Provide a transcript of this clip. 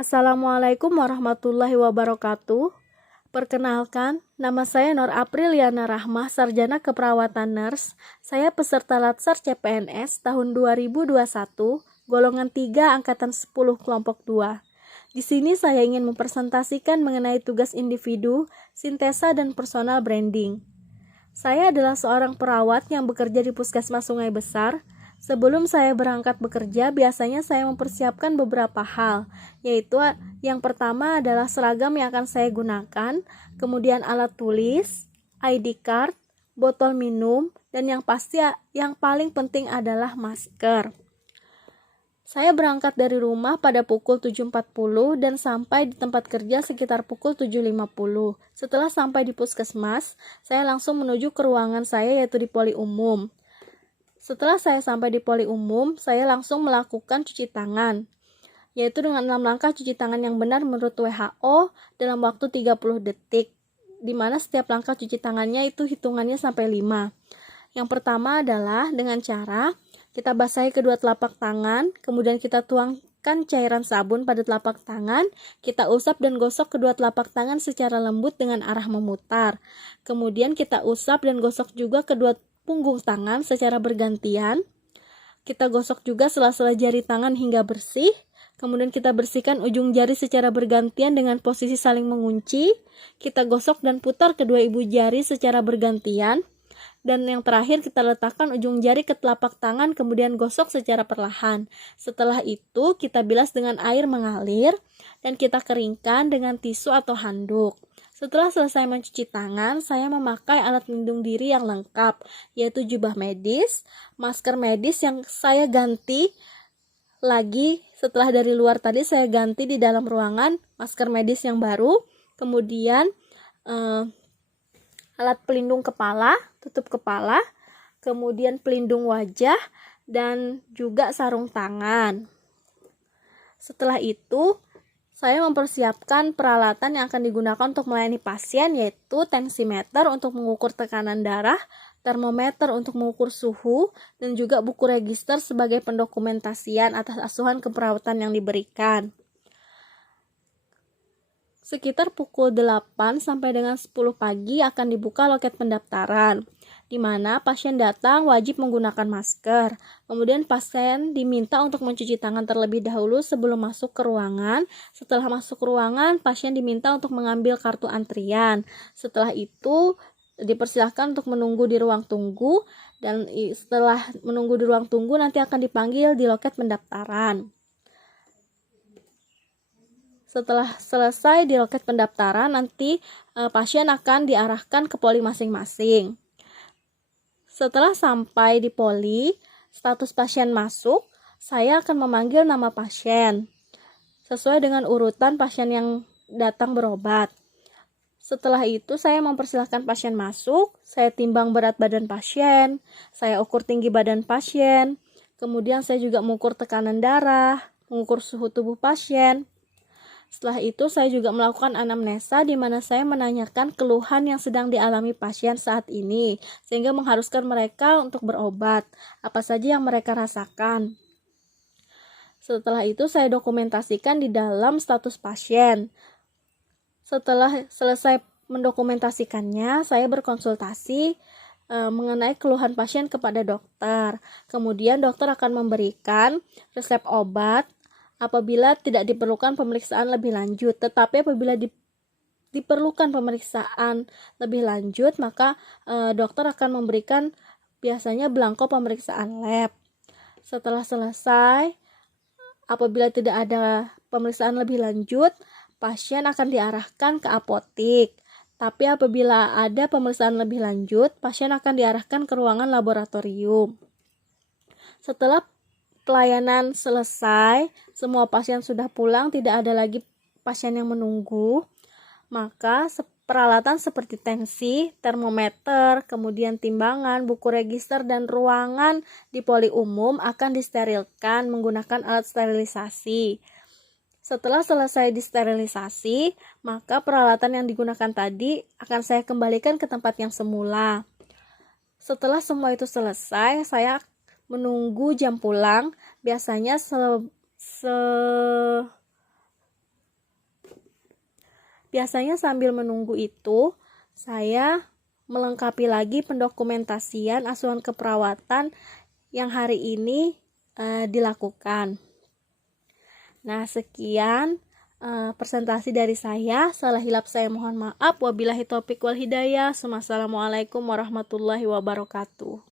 Assalamualaikum warahmatullahi wabarakatuh. Perkenalkan, nama saya Nur Apriliana Rahmah, Sarjana Keperawatan Nurse. Saya peserta Latsar CPNS tahun 2021, golongan 3 angkatan 10 kelompok 2. Di sini saya ingin mempresentasikan mengenai tugas individu, sintesa dan personal branding. Saya adalah seorang perawat yang bekerja di Puskesmas Sungai Besar. Sebelum saya berangkat bekerja, biasanya saya mempersiapkan beberapa hal, yaitu yang pertama adalah seragam yang akan saya gunakan, kemudian alat tulis, ID card, botol minum, dan yang pasti yang paling penting adalah masker. Saya berangkat dari rumah pada pukul 7.40 dan sampai di tempat kerja sekitar pukul 7.50. Setelah sampai di puskesmas, saya langsung menuju ke ruangan saya yaitu di poli umum. Setelah saya sampai di poli umum, saya langsung melakukan cuci tangan, yaitu dengan 6 langkah cuci tangan yang benar menurut WHO dalam waktu 30 detik, di mana setiap langkah cuci tangannya itu hitungannya sampai 5. Yang pertama adalah dengan cara kita basahi kedua telapak tangan, kemudian kita tuangkan cairan sabun pada telapak tangan, kita usap dan gosok kedua telapak tangan secara lembut dengan arah memutar. Kemudian kita usap dan gosok juga kedua punggung tangan secara bergantian. Kita gosok juga sela-sela jari tangan hingga bersih. Kemudian kita bersihkan ujung jari secara bergantian dengan posisi saling mengunci. Kita gosok dan putar kedua ibu jari secara bergantian. Dan yang terakhir kita letakkan ujung jari ke telapak tangan kemudian gosok secara perlahan. Setelah itu kita bilas dengan air mengalir dan kita keringkan dengan tisu atau handuk. Setelah selesai mencuci tangan, saya memakai alat pelindung diri yang lengkap, yaitu jubah medis, masker medis yang saya ganti lagi setelah dari luar tadi saya ganti di dalam ruangan masker medis yang baru, kemudian alat pelindung kepala, tutup kepala, kemudian pelindung wajah, dan juga sarung tangan. Setelah itu, saya mempersiapkan peralatan yang akan digunakan untuk melayani pasien, yaitu tensimeter untuk mengukur tekanan darah, termometer untuk mengukur suhu, dan juga buku register sebagai pendokumentasian atas asuhan keperawatan yang diberikan. Sekitar pukul 8 sampai dengan 10 pagi akan dibuka loket pendaftaran, di mana pasien datang wajib menggunakan masker. Kemudian pasien diminta untuk mencuci tangan terlebih dahulu sebelum masuk ke ruangan. Setelah masuk ke ruangan, pasien diminta untuk mengambil kartu antrian. Setelah itu, dipersilahkan untuk menunggu di ruang tunggu, dan setelah menunggu di ruang tunggu nanti akan dipanggil di loket pendaftaran. Setelah selesai di loket pendaftaran, nanti pasien akan diarahkan ke poli masing-masing. Setelah sampai di poli, status pasien masuk, saya akan memanggil nama pasien sesuai dengan urutan pasien yang datang berobat. Setelah itu, saya mempersilahkan pasien masuk, saya timbang berat badan pasien, saya ukur tinggi badan pasien, kemudian saya juga mengukur tekanan darah, mengukur suhu tubuh pasien. Setelah itu, saya juga melakukan anamnesa di mana saya menanyakan keluhan yang sedang dialami pasien saat ini, sehingga mengharuskan mereka untuk berobat, apa saja yang mereka rasakan. Setelah itu, saya dokumentasikan di dalam status pasien. Setelah selesai mendokumentasikannya, saya berkonsultasi mengenai keluhan pasien kepada dokter. Kemudian dokter akan memberikan resep obat apabila tidak diperlukan pemeriksaan lebih lanjut. Tetapi apabila diperlukan pemeriksaan lebih lanjut, maka dokter akan memberikan biasanya belangko pemeriksaan lab. Setelah selesai, apabila tidak ada pemeriksaan lebih lanjut, pasien akan diarahkan ke apotik. Tapi apabila ada pemeriksaan lebih lanjut, pasien akan diarahkan ke ruangan laboratorium. Setelah pelayanan selesai, semua pasien sudah pulang, tidak ada lagi pasien yang menunggu, maka peralatan seperti tensi, termometer, kemudian timbangan, buku register, dan ruangan di poli umum akan disterilkan menggunakan alat sterilisasi. Setelah selesai disterilisasi, maka peralatan yang digunakan tadi akan saya kembalikan ke tempat yang semula. Setelah semua itu selesai, saya menunggu jam pulang. Biasanya Biasanya sambil menunggu itu, saya melengkapi lagi pendokumentasian asuhan keperawatan yang hari ini dilakukan. Nah, sekian presentasi dari saya. Salah hilap saya mohon maaf. Wabillahi taufiq wal hidayah. Wassalamualaikum warahmatullahi wabarakatuh.